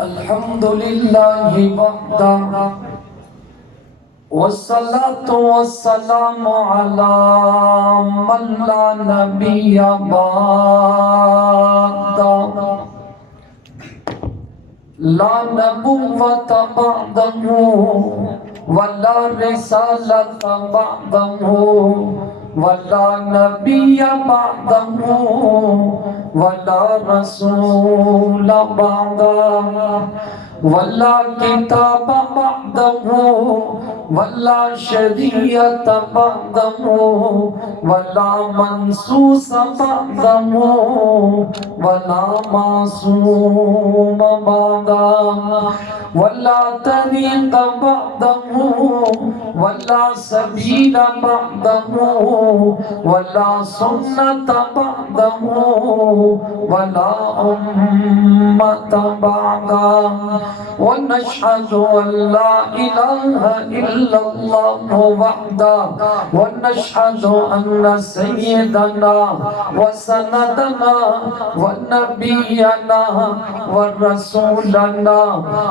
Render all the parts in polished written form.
الحمد لله وحده والصلاة والسلام على من لا نبي بعده لا نبوة بعده ولا رسالة بعده ولا نبي بعده ولا رسول بعده ولا كتاب بعده ولا شريعة بعده ولا منصوص بعده ولا معصوم بعده ولا طريق بعده ولا سبيل بعده ولا سنة بعده ولا أمة بعده ونشهد أن لا إله إلا الله وحده ونشهد أن سيدنا وسندنا ونبينا ورسولنا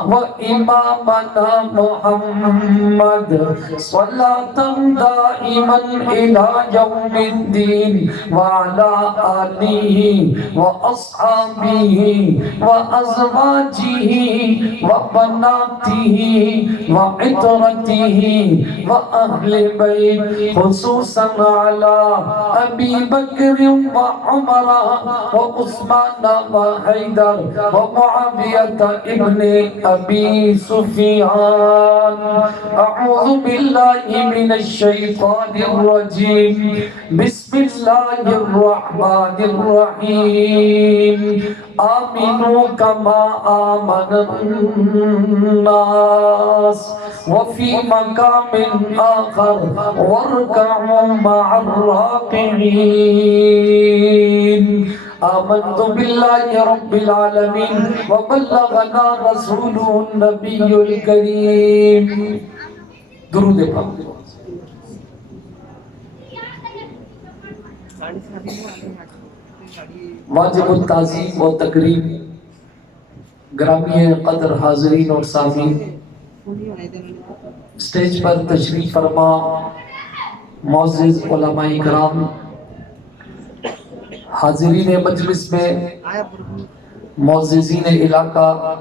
وإمامنا محمد صلاة دائما إلى يوم الدين وعلى آله وأصحابه وأزواجه وبناته وعطرته وأهل بيت خصوصا على أبي بكر وعمر وعثمان وحيدر ومعاوية ابن أبي سفيان أعوذ بالله من الشيطان الرجيم بسم الله الرحمن الرحيم آمنوا كما آمن الناس وفي مقام آخر واركعوا مع الراكعين آمنت بالله رب العالمين وبلغنا رسوله النبي الكريم درود پاک واجب التعظیم و تکریم گرامی قدر حاضرین اور سامعین اسٹیج پر تشریف فرما معزز علماء کرام حاضرین مجلس میں معززین علاقہ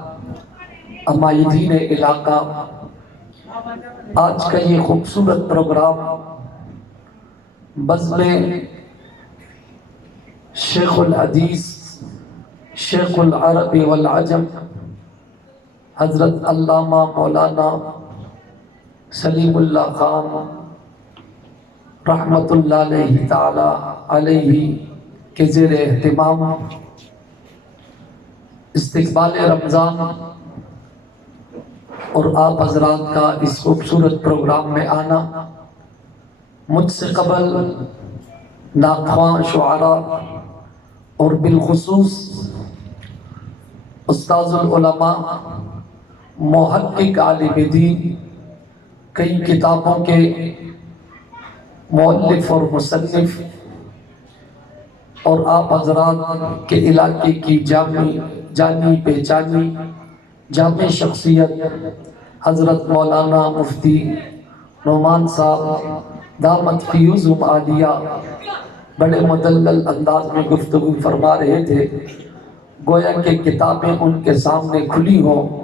عمائدین علاقہ آج کا یہ خوبصورت پروگرام بزم شیخ الحدیث شیخ العرب والعجم حضرت علامہ مولانا سلیم اللہ خان رحمت اللہ علیہ تعالی علیہ کے زیر اہتمام استقبال رمضان اور آپ حضرات کا اس خوبصورت پروگرام میں آنا مجھ سے قبل ناخواں شعراء اور بالخصوص استاذ العلماء محقق عالم دین کئی کتابوں کے مؤلف اور مصنف اور آپ حضرات کے علاقے کی جانی پہچانی جامع شخصیت حضرت مولانا مفتی نعمان صاحب دامت فیوزہم عالیہ بڑے مدلل انداز میں گفتگو فرما رہے تھے گویا کہ کتابیں ان کے سامنے کھلی ہوں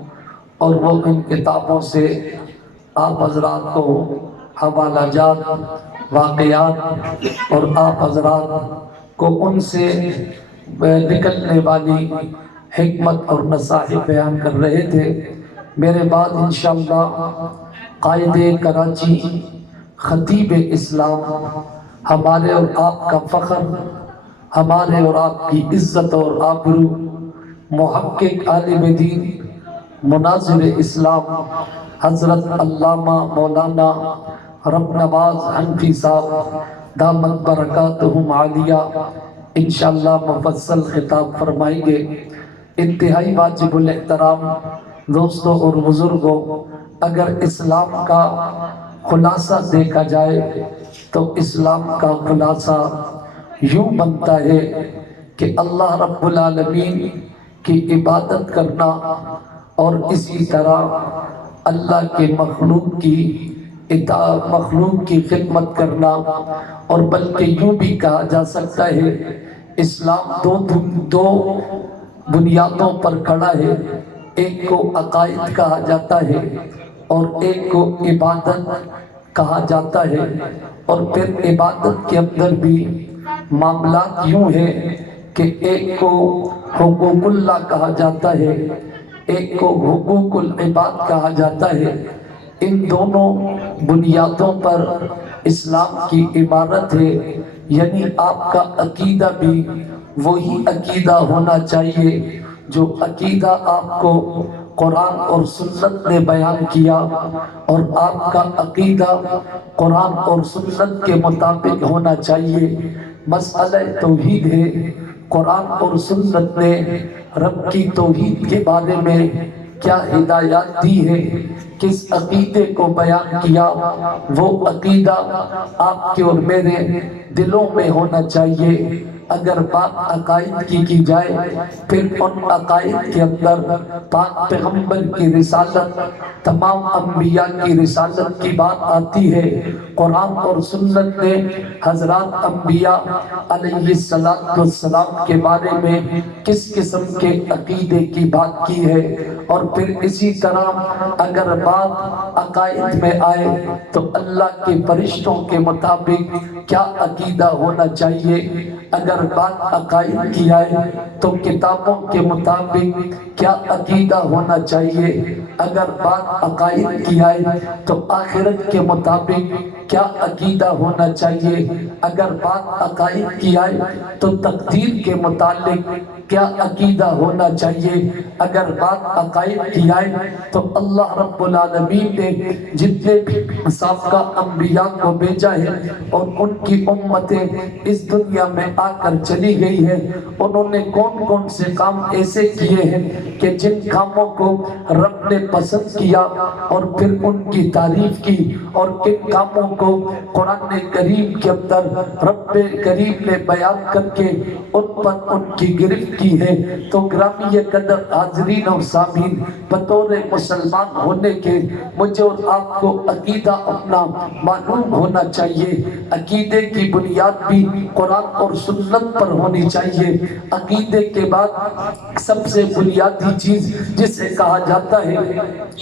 اور وہ ان کتابوں سے آپ حضرات کو حوالہ جات واقعات اور آپ حضرات کو ان سے نکلنے والی حکمت اور نصائح بیان کر رہے تھے میرے بعد انشاءاللہ قائد کراچی خطیب اسلام ہمارے اور آپ کا فخر ہمارے اور آپ کی عزت اور آبرو محقق عالم دین مناظر اسلام حضرت علامہ مولانا رب نواز حنفی صاحب دامت برکاتہم عالیہ انشاءاللہ مفصل خطاب فرمائیں گے انتہائی واجب الاحترام دوستوں اور بزرگوں اگر اسلام کا خلاصہ دیکھا جائے تو اسلام کا خلاصہ یوں بنتا ہے کہ اللہ رب العالمین کی عبادت کرنا اور اسی طرح اللہ کے مخلوق کی خدمت کرنا، اور بلکہ یوں بھی کہا جا سکتا ہے اسلام دو بنیادوں پر کھڑا ہے، ایک کو عقائد کہا جاتا ہے اور ایک کو عبادت کہا جاتا ہے، اور پھر عبادت کے اندر بھی معاملات یوں ہے کہ ایک کو حقوق اللہ کہا جاتا ہے، ایک کو حقوق العباد کہا جاتا ہے۔ ان دونوں بنیادوں پر اسلام کی عبادت ہے، یعنی آپ کا عقیدہ بھی وہی عقیدہ ہونا چاہیے جو عقیدہ آپ کو قرآن اور سنت نے بیان کیا، اور آپ کا عقیدہ قرآن اور سنت کے مطابق ہونا چاہیے۔ مسئلہ توحید ہے، قرآن اور سنت نے رب کی توحید کے بارے میں کیا ہدایات دی ہے، کس عقیدے کو بیان کیا، وہ عقیدہ آپ کے اور میرے دلوں میں ہونا چاہیے۔ اگر بات عقائد کی جائے، پھر ان عقائد کے اندر پاک پیغمبر کی رسالت، تمام انبیاء کی رسالت کی بات آتی ہے۔ قرآن اور سنت نے حضرات انبیاء علیہ السلام کے بارے میں کس قسم کے عقیدے کی بات کی ہے، اور پھر اسی طرح اگر بات عقائد میں آئے تو اللہ کے فرشتوں کے مطابق کیا عقیدہ ہونا چاہیے۔ اگر بات عقائد کی آئے تو کتابوں کے مطابق کیا عقیدہ ہونا چاہیے۔ اگر بات عقائد کی آئے تو آخرت کے مطابق کیا عقیدہ ہونا چاہیے۔ اگر بات عقائد کی آئے تو تقدیر کے متعلق کیا عقیدہ ہونا چاہیے۔ اگر بات عقائد کی آئے تو اللہ رب العالمین نے جتنے بھی سابقہ انبیاء کو بھیجا ہے اور ان کی امتیں اس دنیا میں آ کر چلی گئی ہے، انہوں نے کون کون سے کام ایسے کیے ہیں کہ جن کاموں کو رب نے پسند کیا اور پھر ان کی تعریف کی، اور کن کاموں کو قرآن کریم کے اندر رب کریم نے بیان کر کے ان پر ان کی گرفت کی ہے۔ تو گرامی قدر حاضرین اور سامعین، بطور مسلمان ہونے کے مجھے اور آپ کو عقیدہ اپنا معلوم ہونا چاہیے۔ عقیدے کی بنیاد بھی قرآن اور سنت پر ہونی چاہیے۔ عقیدے کے بعد سب سے بنیادی چیز جسے کہا جاتا ہے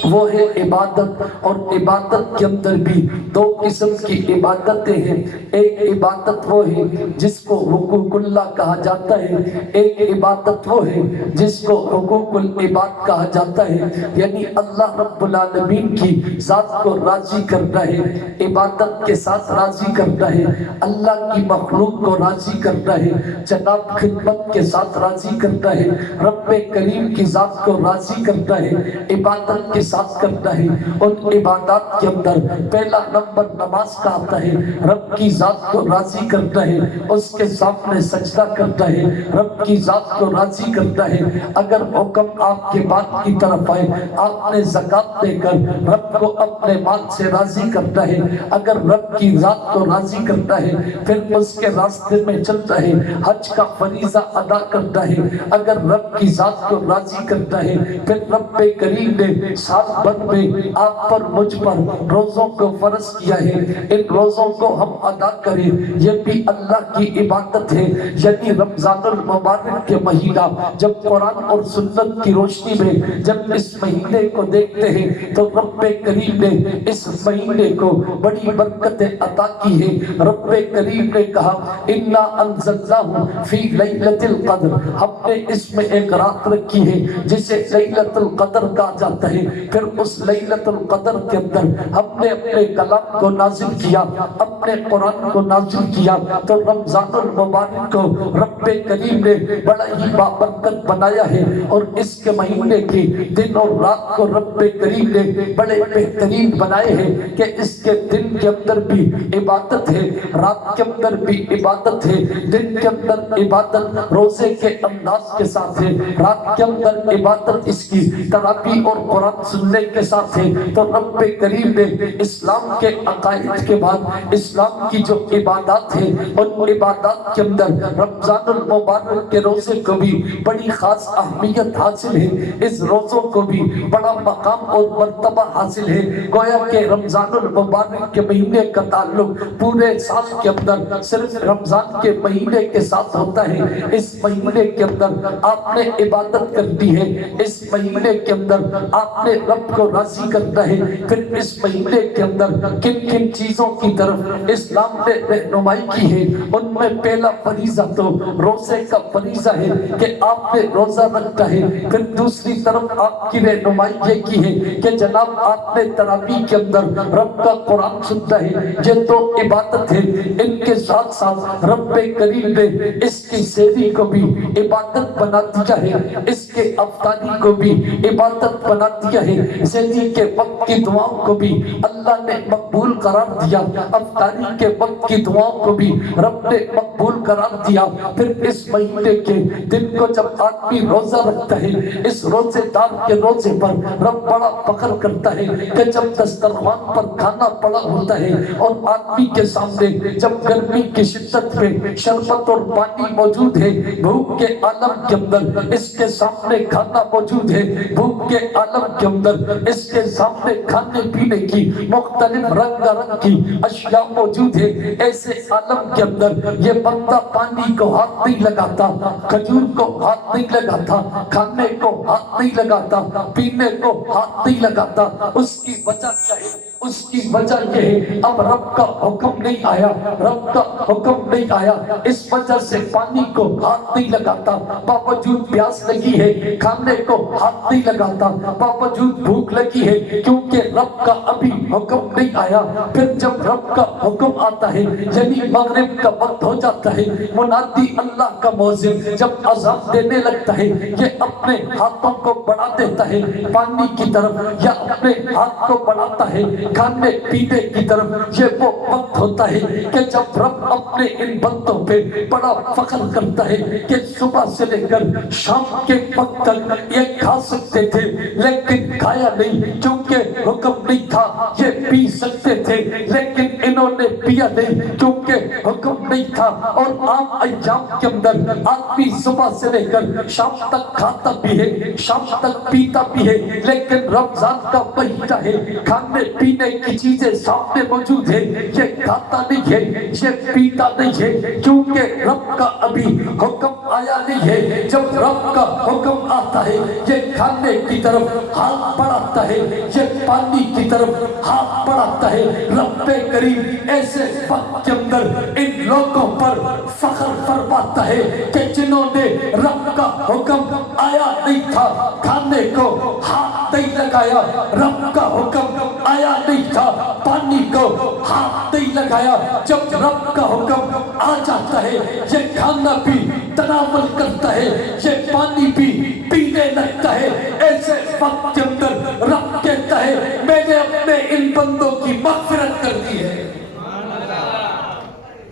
وہ ہے عبادت، اور عبادت کے اندر بھی دو قسم کی عبادتیں ہیں۔ ایک عبادت وہ ہے جس کو حقوق اللہ کہا جاتا ہے، ایک عبادت وہ ہے جس کو حقوق العباد کہا جاتا ہے، یعنی اللہ رب العالمین کی ذات کو راضی کرتا ہے، عبادت کے ساتھ راضی کرتا ہے، اللہ کی مخلوق کو راضی کرتا ہے، جناب خدمت کے ساتھ راضی کرتا ہے، رب کریم کی ذات کو راضی کرتا ہے، عبادت کے ساتھ کرتا ہے۔ ان عبادات کے اندر پہلا نمبر نماز کا آتا ہے، رب کی ذات کو راضی کرتا ہے، اس کے سامنے سجدہ کرتا ہے، رب کی ذات کو راضی کرتا ہے۔ اگر حکم آپ کے بات کی طرف آئے، آپ نے زکوٰۃ دے کر رب کو اپنے مال سے راضی کرتا ہے، اگر رب کی ذات کو راضی کرتا ہے پھر اس کے راستے میں چلتا ہے، حج کا فریضہ ادا کرتا ہے، اگر رب کی ذات کو راضی کرتا ہے پھر رب کریم نے سال بھر میں آپ پر مجھ پر روزوں کو فرض کیا ہے، ان روزوں کو ہم ادا کریں، یہ بھی اللہ کی عبادت ہے۔ یعنی رمضان المبارک کے مہینہ جب قرآن اور سنت کی روشنی میں جب اس مہینے کو دیکھتے ہیں تو رب کریم نے اس مہینے کو بڑی برکتیں عطا کی ہے۔ رب کریم نے کہا اِنَّا أَنزَلْنَاهُ فِي لَيْلَةِ الْقَدْرِ، ہم نے اس میں ایک رات رکھی ہے جسے لیلۃ القدر کہا جاتا ہے۔ پھر اس لیلۃ القدر کے اندر ہم نے اپنے کلام کو نازل کیا، اپنے قرآن کو نازل کیا، تو رمضان المبارک کو رب کریم نے بڑا ہی بابرکت بنایا ہے، اور اس کے مہینے کی دن اور رات کو رب کریم نے بڑے بہترین بنائے ہیں کہ اس کے دن کے اندر بھی عبادت ہے، رات کے اندر بھی عبادت ہے، دن کے اندر عبادت روزے کے انداز کے ساتھ ہے، رات کے اندر عبادت اس کی تراویح اور قرآن سننے کے ساتھ ہے۔ تو رب کریم نے اسلام کے عقائد کے بعد اسلام کی جو عبادات ہیں ان عبادات کے اندر رمضان المبارک کے روزے کو بھی بڑی خاص اہمیت حاصل ہے، اس روزوں کو بھی بڑا مقام اور مرتبہ حاصل ہے۔ گویا کہ رمضان المبارک کے مہینے کا تعلق پورے سال کے اندر صرف رمضان کے مہینے کے ساتھ ہوتا ہے۔ اس مہینے کے اندر آپ نے عبادت کرنی ہے، اس مہینے کے اندر آپ نے رب کو راضی کرنا ہے۔ پھر اس مہینے کے اندر کن کن چیزوں کی طرف اسلام نے رہنمائی کی ہے، ان میں پہلا فریضہ تو روزے کا فریضہ ہے کہ آپ نے روزہ رکھنا ہے۔ پھر دوسری طرف آپ کی رہنمائی یہ کی ہے کہ جناب آپ نے تراویح کے اندر رب کا قرآن سننا ہے۔ یہ تو عبادت ہے، ان کے ساتھ ساتھ رب کریم نے اس کی سحری کو بھی عبادت بنا دیا ہے، اس کے افطاری کو بھی عبادت بنا دیا ہے، سحری کے وقت کی دعاؤں کو بھی اللہ نے مقبول قرار دیا، افطاری کے وقت کی دعاؤں کو بھی رب نے مقبول قرار دیا۔ پھر اس مہینے کے دن کو جب آدمی روزہ رکھتا ہے، اس روزے دار کے روزے پر رب بڑا فخر کرتا ہے کہ جب دسترخوان پر کھانا پڑا ہوتا ہے اور آدمی کے سامنے جب گرمی کی شدت میں شربت اور پانی موجود ہے، بھوک کے عالم کے اندر اس کے سامنے کھانا موجود ہے، بھوک کے عالم کے اندر اس کے سامنے کھانے پینے کی مختلف رنگ کی اشیاء موجود ہے، ایسے عالم کے اندر یہ بندہ پانی کو ہاتھ نہیں لگاتا، کھجور کو ہاتھ نہیں لگاتا، کھانے کو ہاتھ نہیں لگاتا، پینے کو ہاتھ نہیں لگاتا۔ اس کی وجہ کیا ہے؟ اس کی وجہ یہ ہے اب رب کا حکم نہیں آیا، رب کا حکم نہیں آیا، اس وجہ سے پانی کو ہاتھ نہیں لگاتا، باوجود پیاس لگی ہے کھانے کو ہاتھ نہیں لگاتا، باوجود بھوک لگی ہے کیونکہ رب کا ابھی حکم نہیں آیا۔ پھر جب رب کا حکم آتا ہے یعنی مغرب کا وقت ہو جاتا ہے، منادی اللہ کا مؤذن جب اذان دینے لگتا ہے، یہ اپنے ہاتھوں کو بڑھا دیتا ہے پانی کی طرف یا اپنے ہاتھ کو بڑھاتا ہے کھانے پینے کی طرف۔ یہ وہ وقت ہوتا ہے کہ جب رب اپنے ان بندوں پہ بڑا فخر کرتا ہے کہ صبح سے لے کر شام کے وقت تک یہ کھا سکتے تھے لیکن کھایا نہیں، کیونکہ حکم نہیں تھا۔ یہ پی سکتے تھے لیکن انہوں نے پیا نہیں کیونکہ حکم نہیں تھا۔ اور عام ایام کے اندر آدمی صبح سے لے کر شام تک کھاتا بھی ہے، شام تک پیتا بھی ہے، لیکن رمضان کا مہینہ ہے، کھانے پینے کی چیزیں سامنے موجود ہے، یہ کھاتا نہیں ہے، یہ پیتا نہیں ہے کیونکہ رب کا ابھی حکم آیا نہیں ہے۔ جب رب کا حکم آتا ہے یہ کھانے کی طرف ہاتھ بڑھاتا ہے، یہ پانی کی طرف ہاتھ بڑھاتا ہے۔ رب کریم ایسے وقت کے اندر ان لوگوں پر فخر فرماتا ہے کہ جنہوں نے رب کا حکم آیا نہیں تھا کھانے کو ہاتھ نہیں لگایا، رب کا حکم آیا نہیں تھا پانی کو ہاتھ نہیں لگایا، جب رب کا حکم آ جاتا ہے یہ کھانا بھی تناول کرتا ہے، یہ پانی بھی پینے لگتا ہے۔ ایسے وقت کے اندر رب کہتا ہے میں نے اپنے ان بندوں کی مغفرت کر دی ہے،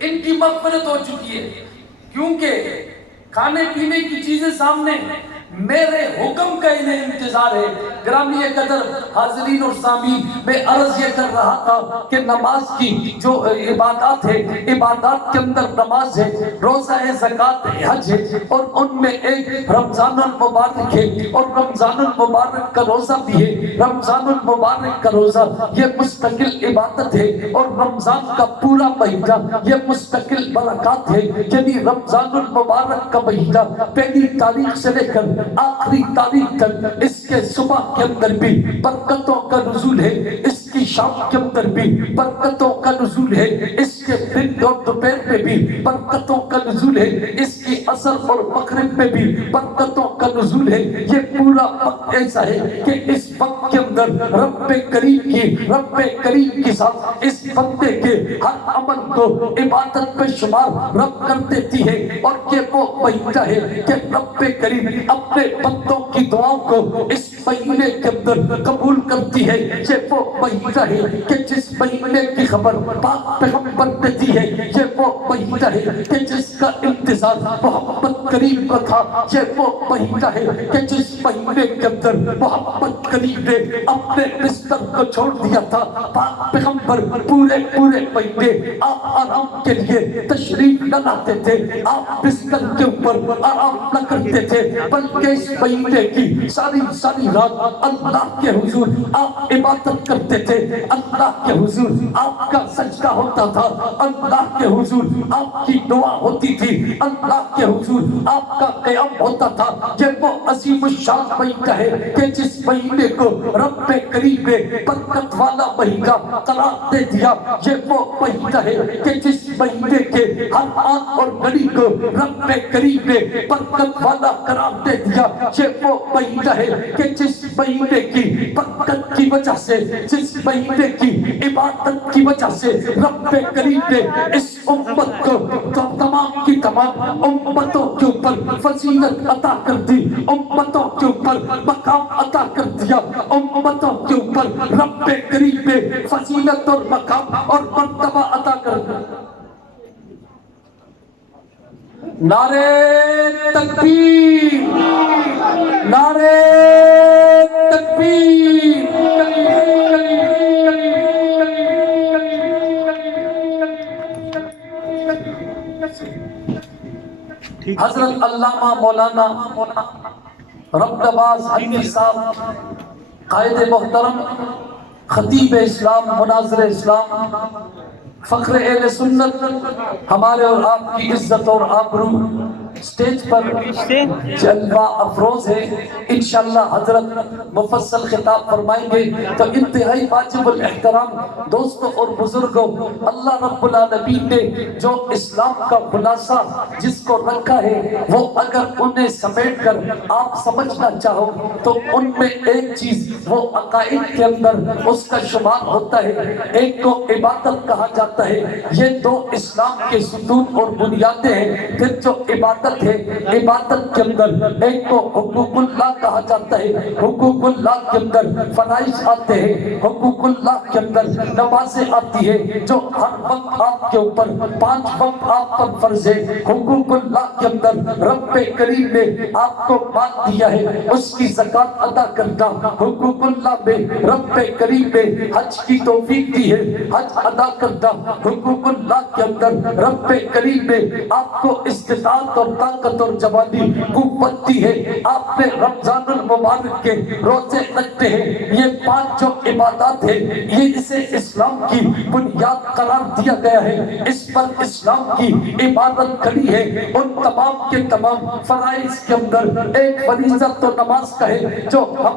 ان کی مغفرت ہو چکی ہے، کیونکہ کھانے پینے کی چیزیں سامنے میرے حکم کا انہیں انتظار ہے۔ گرامی قدر حاضرین اور سامعین، میں عرض یہ کر رہا تھا کہ نماز کی جو عبادات ہے، عبادات کے اندر نماز ہے، روزہ ہے، زکوٰۃ ہے، حج ہے، اور ان میں ایک رمضان المبارک ہے، اور رمضان المبارک کا روزہ بھی ہے۔ رمضان المبارک کا روزہ یہ مستقل عبادت ہے، اور رمضان کا پورا مہینہ یہ مستقل برکات ہے۔ یعنی رمضان المبارک کا مہینہ پہلی تاریخ سے لے کر آخری تاریخ تک اس کے صبح کے اندر بھی برکتوں کا نزول ہے، اس کی شام کے اندر بھی برکتوں کا نزول ہے، اس کے دن اور دوپہر میں بھی برکتوں کا نزول ہے، اس کی عصر اور مغرب میں بھی برکتوں کا نزول ہے۔ یہ پورا وقت ایسا ہے کہ اس وقت کے اندر رب کریم کی ساتھ اس بندے کے ہر عمل کو عبادت پہ شمار رب کر دیتی ہے، اور یہ وہ مہینہ ہے کہ رب کریم اپنے بندوں کی دعاؤں کو اس مہینے کے اندر قبول کرتی ہے۔ یہ وہ مہینہ ہے کہ جس مہینے کی خبر پاک پیغمبر محبت نے دی ہے یہ وہ مہینہ ہے کہ جس کا انتظار محمد کریم کو تھا، یہ وہ مہینہ ہے کہ جس مہینے کے اندر محمد کریم نے اپنے بستر کو چھوڑ دیا تھا۔ پاک پیغمبر پورے مہینے آپ آرام کے لیے تشریف نہ لاتے تھے، آپ بستر کے اوپر آرام نہ کرتے تھے، بلکہ اس مہینے کی ساری رات اللہ کے حضور آپ عبادت کرتے تھے، اللہ کے حضور آپ کا سجدہ ہوتا تھا، اللہ کے حضور آپ کی دعا ہوتی تھی، اللہ کے حضور آپ کا قیام ہوتا تھا۔ یہ وہ عظیم الشان مہینہ ہے کہ جس مہینے کو رب کریم نے برکت والا مہینہ قرار دے دیا، یہ وہ مہینہ ہے کہ جس مہینے کے ہر آن اور گھڑی کو رب کریم نے برکت والا قرار دے دیا، یہ وہ مہینہ ہے کہ جس مہینے کی برکت کی وجہ سے، جس مہینے کی عبادت کی وجہ سے رب کریم نے اس امت کو تمام کی تمام امتوں کے اوپر فضیلت عطا کر دی، امتوں کے اوپر مقام عطا کر دیا، امتوں کے اوپر رب کریم نے فضیلت اور مقام اور مرتبہ عطا کر دیا۔ نعرہ تکبیر، نعرہ تکبیر۔ حضرت علامہ مولانا رب نواز حنفی صاحب قائد محترم، خطیب اسلام، مناظر اسلام، فخر اہل سنت، ہمارے اور آپ کی عزت اور آبرو سٹیج پر جلوہ افروز ہے۔ انشاءاللہ حضرت مفصل خطاب فرمائیں گے، تو انتہائی واجب الاحترام دوستوں اور بزرگوں، اللہ رب العالمین نے جو اسلام کا خلاصہ جس کو رکھا ہے، وہ اگر انہیں سمیٹ کر آپ سمجھنا چاہو تو ان میں ایک چیز وہ عقائد کے اندر اس کا شمار ہوتا ہے، ایک کو عبادت کہا جاتا ہے۔ یہ دو اسلام کے ستون اور بنیادیں ہیں۔ پھر جو عبادت ہے، عبادت کے اندر ایک کو حقوق اللہ کہا جاتا ہے، حقوق اللہ کے اندر فرائض آتے ہیں، حقوق اللہ کے اندر نمازیں آتی ہے جو ہر وقت آپ کے اوپر 5 وقت آپ پر فرض ہے، حقوق اللہ کے اندر رب کریم نے آپ کو مال دیا ہے اس کی زکوٰۃ ادا کرنا، حقوق اللہ میں رب کریم نے حج کی توفیق دی ہے حج ادا کرنا، حقوق اللہ کے اندر رب کریم نے آپ کو استطاعت اور طاقت اور جوانی قوت دی ہے، آپ نے رمضان المبارک کے روزے رکھتے ہیں۔ یہ 5 جو عبادات ہیں یہ اسے اسلام کی بنیاد قرار دیا گیا ہے، اس پر اسلام کی عبادت کھڑی ہے۔ ان تمام کے تمام فرائض کے اندر ایک فریضہ تو نماز کا ہے جو ہم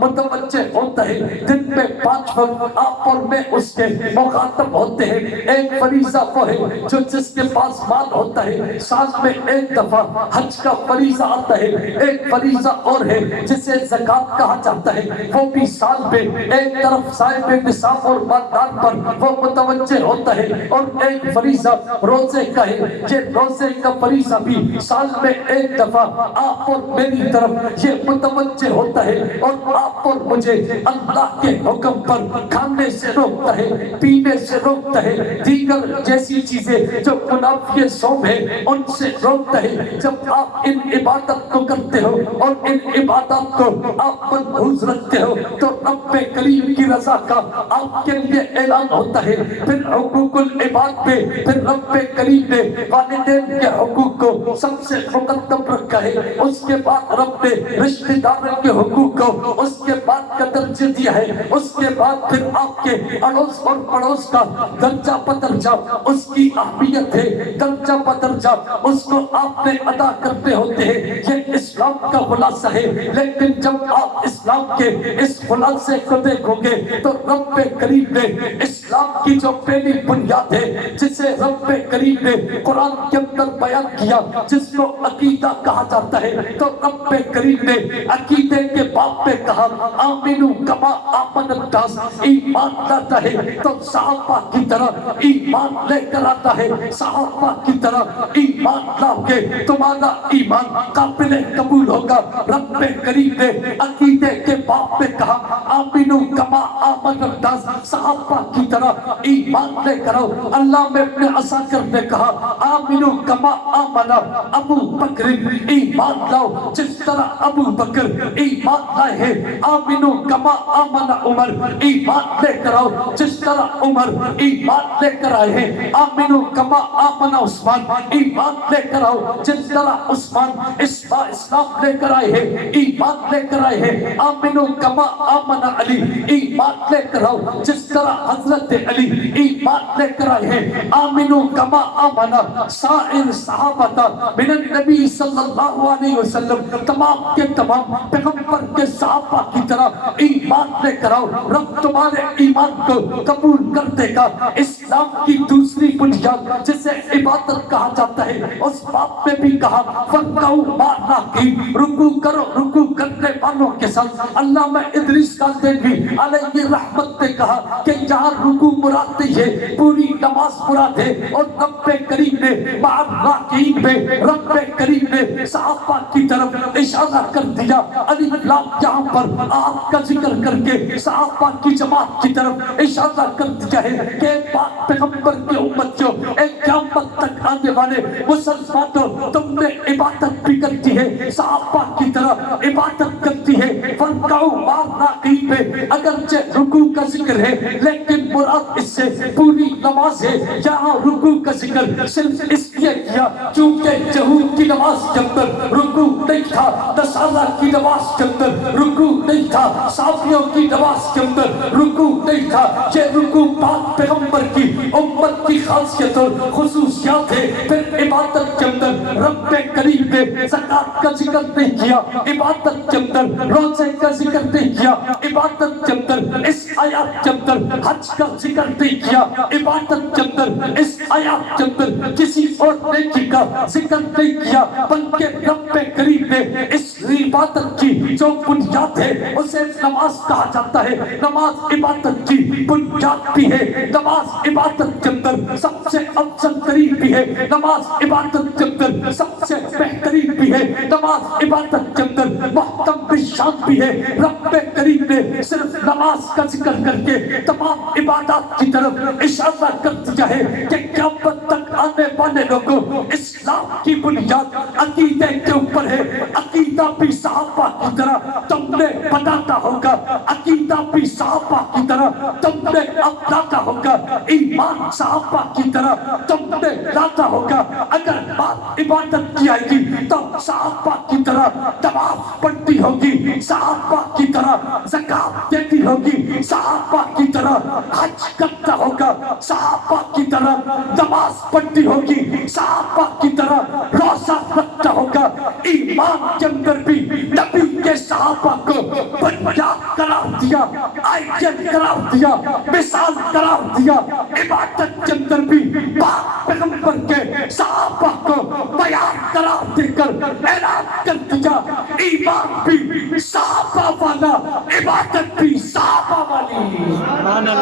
متوجہ ہوتا ہے، دن میں 5 وقت آپ اور میں اس کے مخاطب ہوتے ہیں۔ ایک فریضہ وہ ہے جو جس کے پاس مال ہوتا ہے سال میں ایک دفعہ حج کا فریضہ آتا ہے، ایک فریضہ اور ہے جسے زکوٰۃ کہا جاتا ہے، وہ بھی سال میں ایک طرف صاحب نصاب اور مالدار پر وہ متوجہ ہوتا ہے، اور ایک فریضہ روزے کا ہے، یہ روزے کا فریضہ بھی سال میں ایک دفعہ آپ اور میری طرف یہ متوجہ ہوتا ہے، اور آپ اور مجھے اللہ کے حکم پر کھانے سے روکتا ہے، پینے سے روکتا ہے، دیگر جیسی چیزیں جو منافی صوم ہے ان سے روکتا ہے۔ جب آپ ان عبادت کو کرتے ہو اور ان عبادات کو آپ ملحوظ رکھتے ہو تو رب کریم کی رضا کا آپ کے لیے اعلان ہوتا ہے۔ پھر حقوق العباد پہ پھر رب کریم نے والدین کے حقوق کو سب سے مقدم رکھا ہے، اس کے بعد رب نے رشتہ داروں کے حقوق کو اس کے بعد کا درجہ دیا ہے، اس کے بعد پھر آپ کے اڑوس اور پڑوس کا درجہ بدرجہ اس کی اہمیت ہے، درجہ بدرجہ اس کو آپ نے ادا کرتے ہوتے ہیں۔ یہ اسلام کا خلاصہ ہے، لیکن جب آپ اسلام کے اس خلاصے کو دیکھو گے تو رب کریم نے اسلام کی جو پہلی بنیاد ہے جسے رب کریم نے قرآن کے اندر بیان کیا، جس کو عقیدہ کہا جاتا ہے، تو رب کریم نے عقیدے کے باب میں کہا آمنو کما آمن الناس، ایمان لاتا ہے تو صحابہ کی طرح ایمان لے کر آتا ہے، صحابہ کی طرح ایمان لاؤ گے تمہارا ایمان قابل قبول ہوگا۔ رب کریم نے عقیدے کے باب میں کہا آمنو کما آمن الناس، صحابہ کی طرح طرح ایمان لے کر آؤ۔ علامہ ابن عساکر نے کہا آمنو کما آمن ابو بکر، ایمان لاؤ جس طرح ابو بکر ایمان لائے ہیں۔ آمنو کما آمن عمر، ایمان لے کر آؤ جس طرح عمر ایمان لے کر آئے ہیں۔ آمنو کما آمن عثمان، ایمان لے کر آؤ جس طرح عثمان اسلام لے کر آئے ہیں، ایمان لے کر آئے ہیں۔ آمنو کما آمن علی، ایمان لے کر آؤ جس طرح حضرت علی ایمان لے کر آئے ہیں۔ آمنو کما آمن سائر صحابہ من النبی صلی اللہ علیہ وسلم، تمام کے تمام پیغمبر کے صحابہ کی طرح ایمان لے کر آؤ، رب تمہارے ایمان کو قبول کر دے گا۔ اسلام کی دوسری بنیاد جسے عبادت کہا جاتا ہے، اس باب میں بھی کہا فَرْكَعُوا مَعَ الرَّاكِعِينَ، رکوع کرو رکوع کرنے والوں کے ساتھ۔ علامہ ادریس کاندھلوی علیہ رحمت نے کہا کہ جہاں رکوع مراد نہیں ہے، پوری نماز مراد ہے۔ اور رب کریم نے مع الراکعین میں رب کریم نے صحابہ کی طرف اشارہ کر دیا۔ علی لام یہاں پر آپ کا ذکر کر کے صحابہ کی جماعت کی طرف اشارہ کر دیا ہے کہ پاک پیغمبر کی امتیوں، ایک قیامت تک آنے والے مسلمانوں، تم نے عبادت بھی کرتی ہے، صحابہ کی طرح عبادت کرتی ہے۔ فَرْكَعُوا مَعَ الرَّاكِعِينَ میں اگرچہ رکوع کا ذکر ہے لیکن مراد اس سے پوری نماز ہے۔ یہاں رکوع کا ذکر صرف اس لیے کیا چونکہ یہود کی نماز کے اندر رکوع نہیں تھا، نصارہ کی نماز کے اندر رکوع نہیں تھا، صافیوں کی نماز کے اندر رکوع نہیں تھا۔ یہ رکوع پاک پیغمبر کی امت کی خاصیت اور خصوصیات ہے۔ پھر عبادت کے اندر رب کریم نے زکوٰۃ کا ذکر نہیں کیا، عبادت کے اندر روزے کا ذکر نہیں کیا، عبادت کے اندر اس آیات کے اندر حج کا ذکر نہیں کیا، عبادت کے اندر اس آیات کے اندر کسی اور نیکی کا ذکر نہیں کیا، بلکہ رب کریم نے اس عبادت کی جو بنیاد ہے اسے نماز کہا جاتا ہے۔ نماز عبادت کی بنیاد بھی ہے، نماز عبادت کے اندر سب سے افضل ترین بھی ہے، نماز عبادت کے اندر سب سے بہترین بھی ہے، نماز عبادت کے اندر محتم بشان بھی ہے۔ رب کریم نے صرف نماز کا ذکر کر کے تمام عبادات کی طرف اشارہ کر دیا ہے کہ قیامت تک آنے والے لوگوں اسلام کی بنیاد عقیدے کے اوپر ہے۔ عقیدہ بھی صحابہ کی طرح تم نے بتاتا ہوگا، عقیدہ بھی صحابہ کی طرح تم نے اپناتا ہوگا، ایمان صحابہ کی طرح تم نے لاتا ہوگا۔ اگر بات عبادت کی آئے گی تو صحابہ کی طرح طواف پڑھتی ہوگی، صحابہ کی طرح زکوٰۃ دیتی ہوگی، صحابہ کی طرح حج کرتا ہوگا، صحابہ کی طرح نماز پڑھتی ہوگی، صحابہ کی طرح روزہ رکھتا ہوگا۔ ایمان کے اندر بھی نبی کے صحابہ کو بنیاد قرار دیا، آئیت قرار دیا، مثال قرار دیا۔ عبادت کے اندر بھی پاک پیغمبر کے صحابہ کو بیان قرار دے کر اعلان کر دیا، ایمان بھی صحابہ والا، عبادت بھی صحابہ والی۔